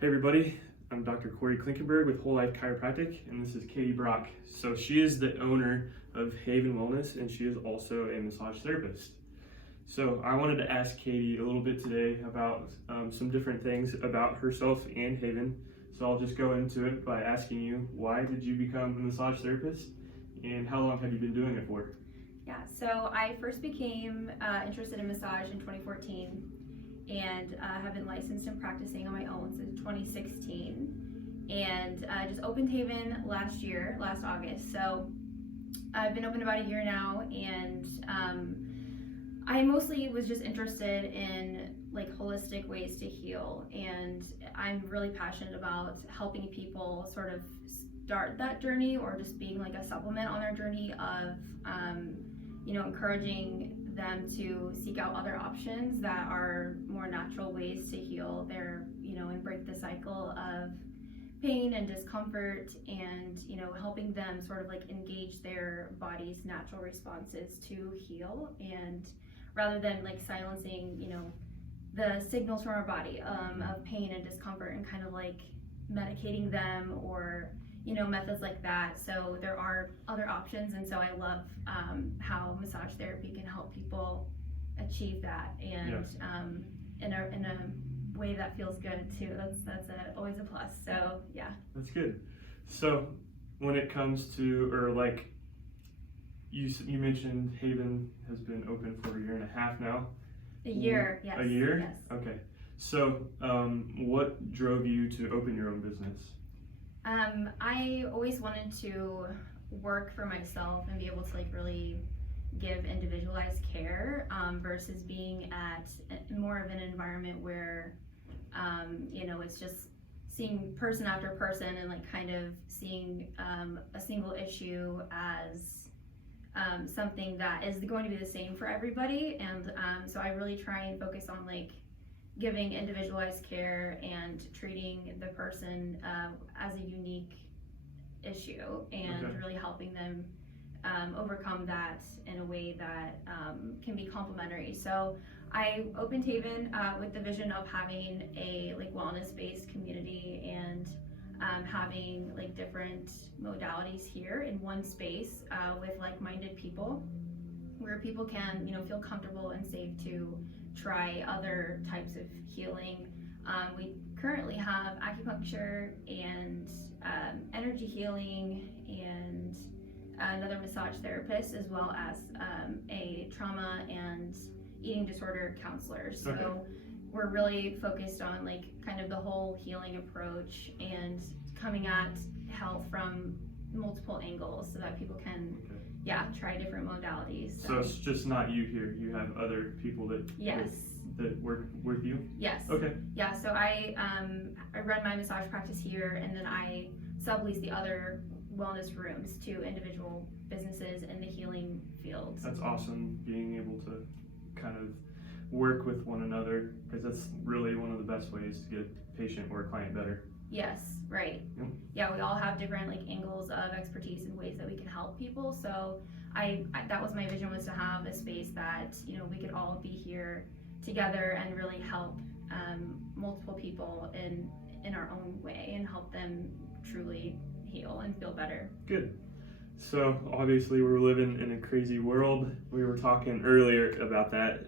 Hey everybody, I'm Dr. Corey Klinkenberg with Whole Life Chiropractic, and this is Katie Brock. So she is the owner of Haven Wellness, and she is also a massage therapist. So I wanted to ask Katie a little bit today about some different things about herself and Haven. So I'll just go into it by asking you, why did you become a massage therapist, and how long have you been doing it for? Yeah, so I first became interested in massage in 2014 and have been licensed and practicing on my own since 2016, and just opened Haven last August. So I've been open about a year now, and I mostly was just interested in like holistic ways to heal, and I'm really passionate about helping people sort of start that journey, or just being like a supplement on their journey of encouraging them to seek out other options that are more natural ways to heal their, and break the cycle of pain and discomfort, and helping them sort of like engage their body's natural responses to heal, and rather than like silencing the signals from our body of pain and discomfort, and kind of like medicating them, or methods like that. So there are other options, and so I love how massage therapy can help people achieve that, and in a way that feels good too. That's always a plus. So yeah. That's good. So when it comes to, or like you mentioned, Haven has been open for a year and a half now. A year, yes. A year? Yes. Okay. So what drove you to open your own business? I always wanted to work for myself and be able to like really give individualized care, versus being at more of an environment where it's just seeing person after person, and like kind of seeing a single issue as something that is going to be the same for everybody. And so I really try and focus on like giving individualized care and treating the person as a unique issue, and really helping them overcome that in a way that can be complementary. So I opened Haven with the vision of having a like wellness-based community, and having like different modalities here in one space with like-minded people, where people can feel comfortable and safe to try other types of healing. We currently have acupuncture and energy healing, and another massage therapist, as well as a trauma and eating disorder counselor. So we're really focused on like kind of the whole healing approach, and coming at health from multiple angles, so that people can try different modalities. So it's just not you here, you have other people that that work with you? Yes. Okay. Yeah, so I run my massage practice here, and then I sublease the other wellness rooms to individual businesses in the healing field. That's awesome, being able to kind of work with one another, because that's really one of the best ways to get a patient or a client better. Yes, right. Yep. Yeah, we all have different like angles of expertise and ways that we can help people. So I that was my vision, was to have a space that we could all be here together and really help multiple people in our own way, and help them truly heal and feel better. Good. So obviously we're living in a crazy world. We were talking earlier about that.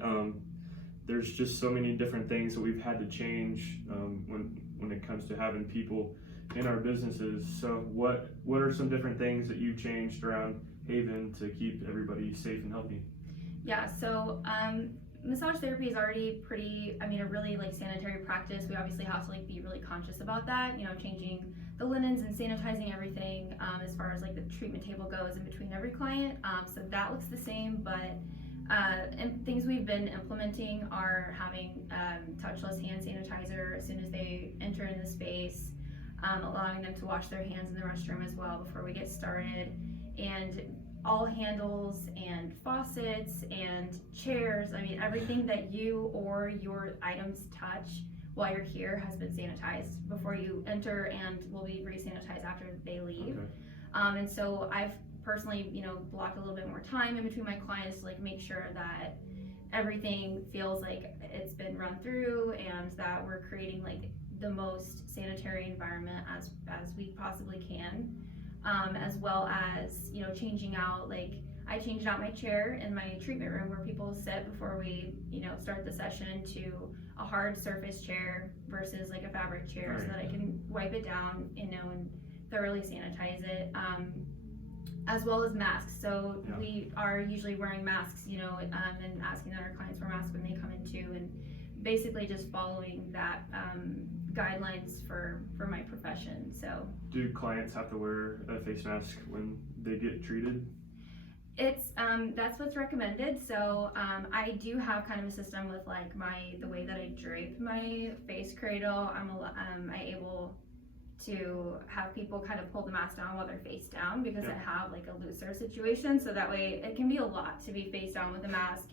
There's just so many different things that we've had to change when it comes to having people in our businesses. So what are some different things that you've changed around Haven to keep everybody safe and healthy? Yeah, so massage therapy is already a really like sanitary practice. We obviously have to like be really conscious about that, changing the linens and sanitizing everything as far as like the treatment table goes in between every client. So that looks the same, but and things we've been implementing are having touchless hand sanitizer as soon as they enter in the space, allowing them to wash their hands in the restroom as well before we get started, and all handles and faucets and chairs, everything that you or your items touch while you're here has been sanitized before you enter, and will be re-sanitized after they leave. And so I've personally, blocked a little bit more time in between my clients to like make sure that everything feels like it's been run through, and that we're creating like the most sanitary environment as we possibly can, as well as, you know, changing out, like, I changed out my chair in my treatment room where people sit before we, you know, start the session to a hard surface chair versus like a fabric chair, so that I can wipe it down, you know, and thoroughly sanitize it, as well as masks. So we are usually wearing masks, you know, and asking that our clients wear masks when they come in too, and basically just following that guidelines for my profession. So do clients have to wear a face mask when they get treated? It's that's what's recommended. So I do have kind of a system with like the way that I drape my face cradle. I'm able to have people kind of pull the mask down while they're face down, because I have like a looser situation, so that way it can be a lot to be face down with a mask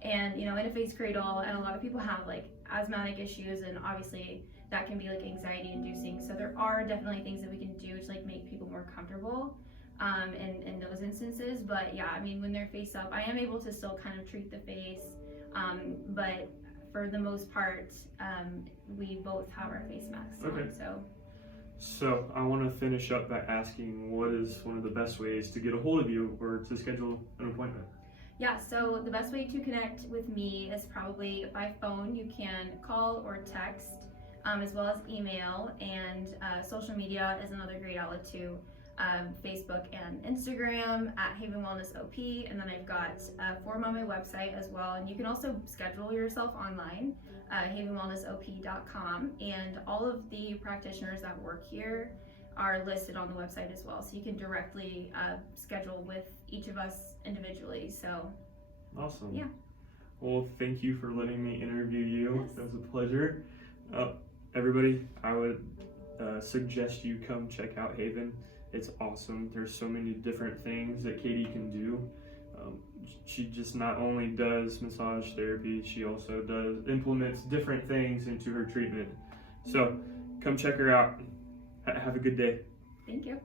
and, you know, in a face cradle. And a lot of people have like asthmatic issues, and obviously that can be like anxiety inducing, so there are definitely things that we can do to like make people more comfortable in those instances. But yeah, I mean, when they're face up, I am able to still kind of treat the face, but for the most part, we both have our face masks on. So I want to finish up by asking, what is one of the best ways to get a hold of you or to schedule an appointment? Yeah, so the best way to connect with me is probably by phone. You can call or text, as well as email, and social media is another great outlet too. Facebook and Instagram at Haven Wellness OP, and then I've got a form on my website as well, and you can also schedule yourself online, havenwellnessop.com, and all of the practitioners that work here are listed on the website as well, so you can directly schedule with each of us individually. So awesome. Yeah. Well, thank you for letting me interview you. Yes. It was a pleasure. Everybody, I would suggest you come check out Haven. It's awesome. There's so many different things that Katie can do. She just not only does massage therapy, she also implements different things into her treatment. So come check her out. Have a good day. Thank you.